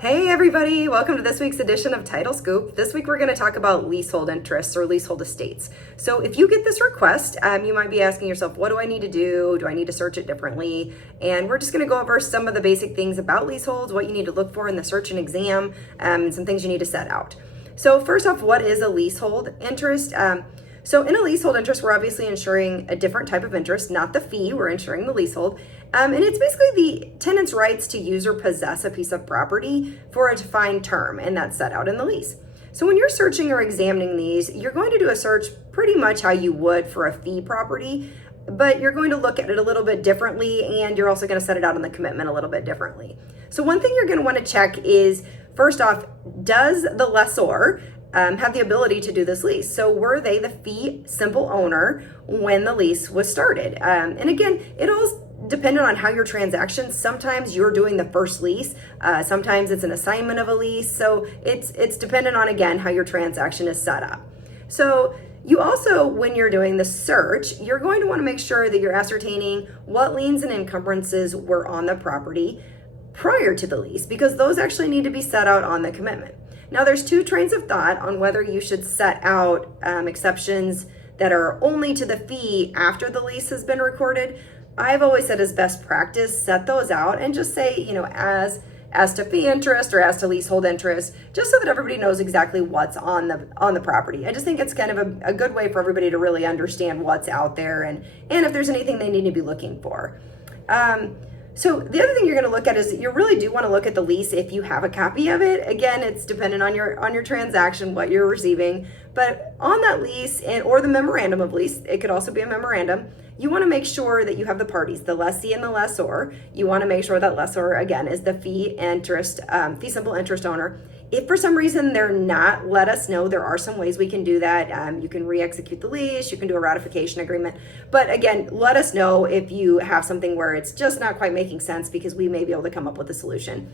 Hey everybody, welcome to this week's edition of Title Scoop. This week we're going to talk about leasehold interests or leasehold estates. So if you get this request, you might be asking yourself, what do I need to do? Do I need to search it differently? And we're just going to go over some of the basic things about leaseholds, what you need to look for in the search and exam, and some things you need to set out. So first off, what is a leasehold interest? So in a leasehold interest, we're obviously insuring a different type of interest, not the fee, we're insuring the leasehold. And it's basically the tenant's rights to use or possess a piece of property for a defined term, and that's set out in the lease. So when you're searching or examining these, you're going to do a search pretty much how you would for a fee property, but you're going to look at it a little bit differently, and you're also going to set it out in the commitment a little bit differently. So one thing you're going to want to check is, first off, does the lessor have the ability to do this lease? So were they the fee simple owner when the lease was started? And again, it all dependent on how your transaction, sometimes you're doing the first lease, sometimes it's an assignment of a lease. So it's dependent on, again, how your transaction is set up. So you also, when you're doing the search, you're going to want to make sure that you're ascertaining what liens and encumbrances were on the property prior to the lease, because those actually need to be set out on the commitment. Now, there's two trains of thought on whether you should set out exceptions that are only to the fee after the lease has been recorded. I've always said, as best practice, set those out and just say, as to fee interest or as to leasehold interest, just so that everybody knows exactly what's on the property. I just think it's kind of a good way for everybody to really understand what's out there and if there's anything they need to be looking for. So the other thing you're going to look at is you really do want to look at the lease if you have a copy of it. Again, it's dependent on your transaction, what you're receiving. But on that lease or the memorandum of lease, it could also be a memorandum, you want to make sure that you have the parties, the lessee and the lessor. You want to make sure that lessor, again, is the fee simple interest owner. If for some reason they're not, let us know. There are some ways we can do that. You can re-execute the lease, you can do a ratification agreement. But again, let us know if you have something where it's just not quite making sense, because we may be able to come up with a solution.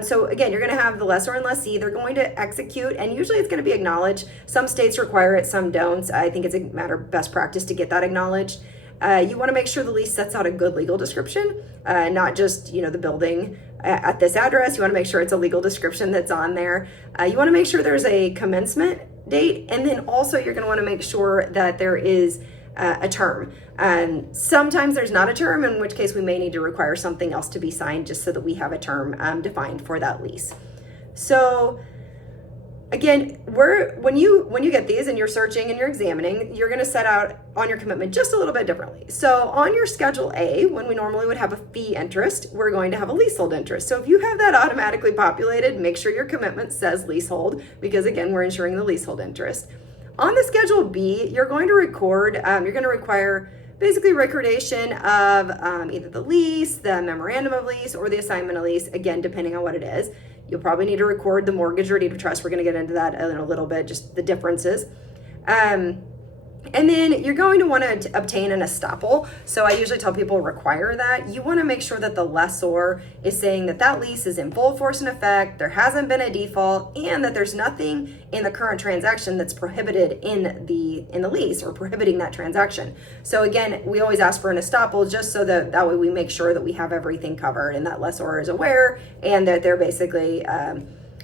So again, you're going to have the lessor and lessee. They're going to execute, and usually it's going to be acknowledged. Some states require it, some don't. I think it's a matter of best practice to get that acknowledged. You want to make sure the lease sets out a good legal description, not just, the building at this address. You want to make sure it's a legal description that's on there. You want to make sure there's a commencement date, and then also you're going to want to make sure that there is a term. Sometimes there's not a term, in which case we may need to require something else to be signed just so that we have a term defined for that lease. So again, when you get these and you're searching and you're examining, you're going to set out on your commitment just a little bit differently. So on your Schedule A, when we normally would have a fee interest, we're going to have a leasehold interest. So if you have that automatically populated, make sure your commitment says leasehold, because again, we're insuring the leasehold interest. On the Schedule B, you're going to require basically recordation of either the lease, the memorandum of lease, or the assignment of lease, again, depending on what it is. You'll probably need to record the mortgage or deed of trust. We're going to get into that in a little bit, just the differences. And then you're going to want to obtain an estoppel. So I usually tell people require that. You want to make sure that the lessor is saying that lease is in full force and effect, there hasn't been a default, and that there's nothing in the current transaction that's prohibited in the lease or prohibiting that transaction. So again, we always ask for an estoppel just so that way we make sure that we have everything covered and that lessor is aware and that they're basically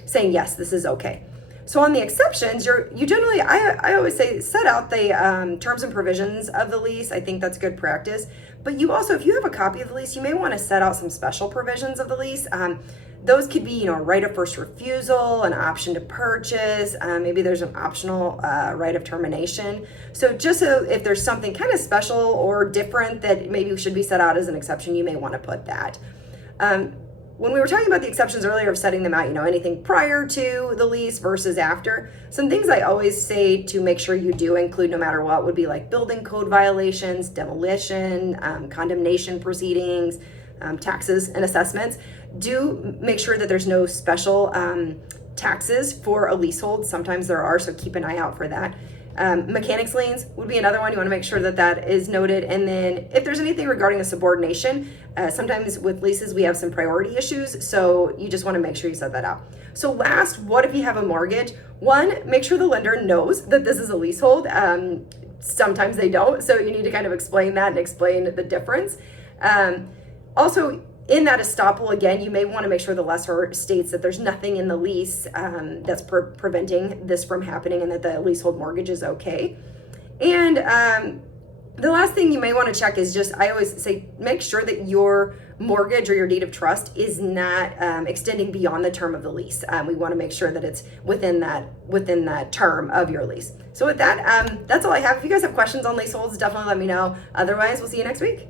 saying, yes, this is okay. So on the exceptions, you generally, I always say, set out the terms and provisions of the lease. I think that's good practice. But you also, if you have a copy of the lease, you may want to set out some special provisions of the lease. Those could be, right of first refusal, an option to purchase. Maybe there's an optional right of termination. So just so if there's something kind of special or different that maybe should be set out as an exception, you may want to put that. When we were talking about the exceptions earlier of setting them out, anything prior to the lease versus after, some things I always say to make sure you do include no matter what would be like building code violations, demolition, condemnation proceedings, taxes and assessments. Do make sure that there's no special taxes for a leasehold. Sometimes there are, so keep an eye out for that. Mechanics liens would be another one. You want to make sure that is noted. And then if there's anything regarding a subordination, sometimes with leases we have some priority issues, so you just want to make sure you set that out. So last, what if you have a mortgage? One, make sure the lender knows that this is a leasehold. Sometimes they don't, so you need to kind of explain that and explain the difference. Also, in that estoppel, again, you may want to make sure the lessor states that there's nothing in the lease that's preventing this from happening, and that the leasehold mortgage is okay. And the last thing you may want to check is just, I always say, make sure that your mortgage or your deed of trust is not extending beyond the term of the lease. We want to make sure that it's within that term of your lease. So with that, that's all I have. If you guys have questions on leaseholds, definitely let me know. Otherwise, we'll see you next week.